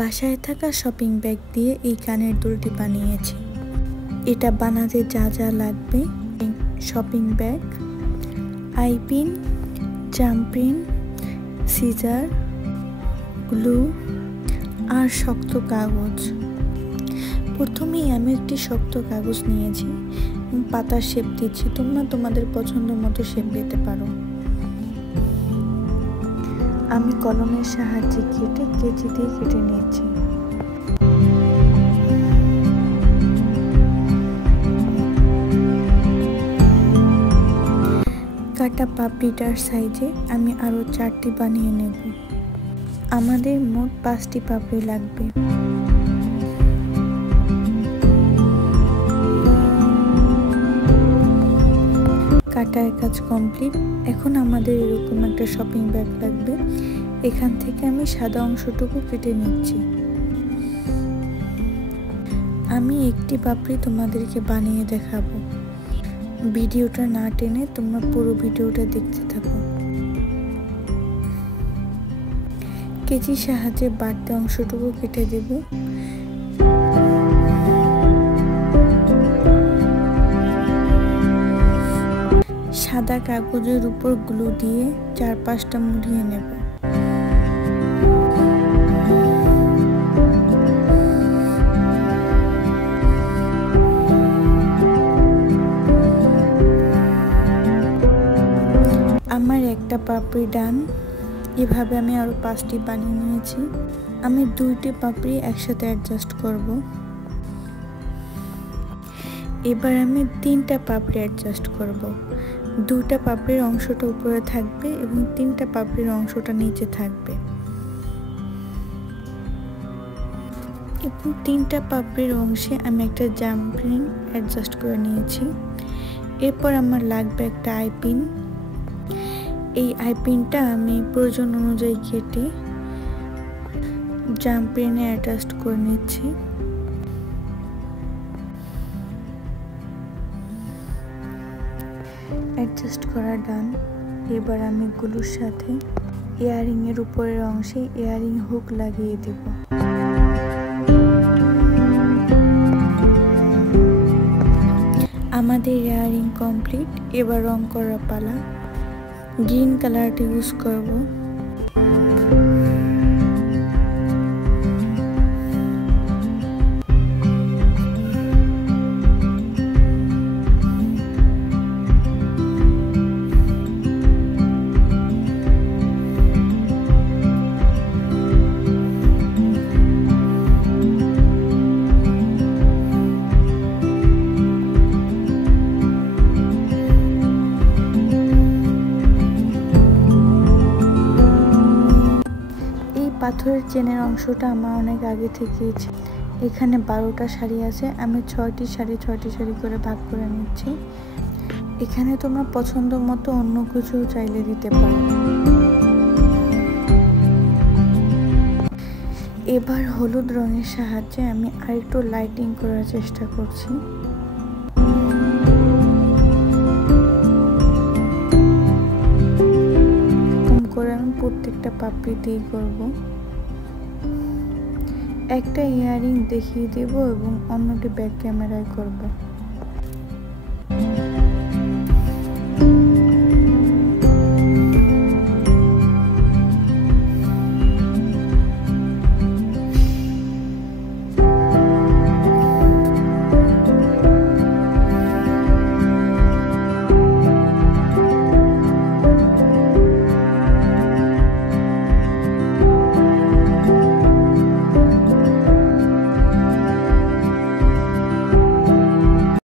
বাসায় থাকা shopping bag দিয়ে এই কানের দুলটি বানিয়েছি। এটা বানাতে যা যা লাগবে: শপিং ব্যাগ, আইপিন, জাম্পিন, সিজার, গ্লু আর শক্ত কাগজ। প্রথমেই আমি একটি শক্ত কাগজ নিয়েছি এবং পাতার শেপ দিচ্ছি। তোমরা তোমাদের পছন্দ মতো শেপ দিতে পারো। আমি কলমের সাহায্যে কেচি দিয়ে কেটে নিয়েছি। কাটা পাপড়িটার সাইজে আমি আরো 4টি বানিয়ে নেব। আমাদের মোট 5টি পাপড়ি লাগবে। কাটার কাজ কমপ্লিট। এখন আমাদের এরকম একটা শপিং ব্যাগ লাগবে। এখান থেকে আমি সাদা অংশটুকু কেটে নিচ্ছি। আমি একটি পাপড়ি তোমাদেরকে বানিয়ে দেখাবো। ভিডিওটা না টেনে তোমরা পুরো ভিডিওটা দেখতে থাকো। কেচির সাহায্যে বাড়তি অংশটুকু কেটে দেব। সাদা কাগজের উপর গ্লু দিয়ে 4-5টা মুড়িয়ে নেব। আমার একটা পাপড়ি ডান। এভাবে আমি আরো 5টি বানিয়ে নিয়েছি। আমি 2টি পাপড়ি একসাথে অ্যাডজাস্ট করব। এবার আমি 3টা পাপড়ি অ্যাডজাস্ট করব। 2টা পাপড়ির অংশটা উপরে থাকবে এবং 3টা পাপড়ির অংশটা নিচে থাকবে। এবং 3টা পাপড়ির অংশে আমি একটা জাম্পিং অ্যাডজাস্ট করে নিয়েছি। এরপর আমার লাগবে একটা আইপিন। এই আইপিনটা আমি প্রয়োজন অনুযায়ী কেটে জাম্পিনে অ্যাডজাস্ট করে নিচ্ছি। অ্যাডজাস্ট করা ডান। এবার আমি গ্লুর সাথে ইয়ারিং এর উপরের অংশে ইয়ারিং হুক লাগিয়ে দেব। আমাদের ইয়ারিং কমপ্লিট। এবার রং করা পালা। গ্রিন কালারটা ইউজ করব। পাথরের চেনের অংশটা আমার অনেক আগে থেকেই ছিল। এখানে 12টা শাড়ি আছে। আমি 6টি শাড়ি করে ভাগ করে নিচ্ছি। এখানে তোমরা পছন্দ মতো অন্য কিছু চাইলে দিতে পারো। এবার হলুদ রঙের সাহায্যে আমি আরেকটু লাইটিং করার চেষ্টা করছি। এরকম করে আমি প্রত্যেকটা পাপড়িতেই করব। একটা ইয়ারিং দেখিয়ে দেব এবং অন্যটি ব্যাক ক্যামেরায় করব।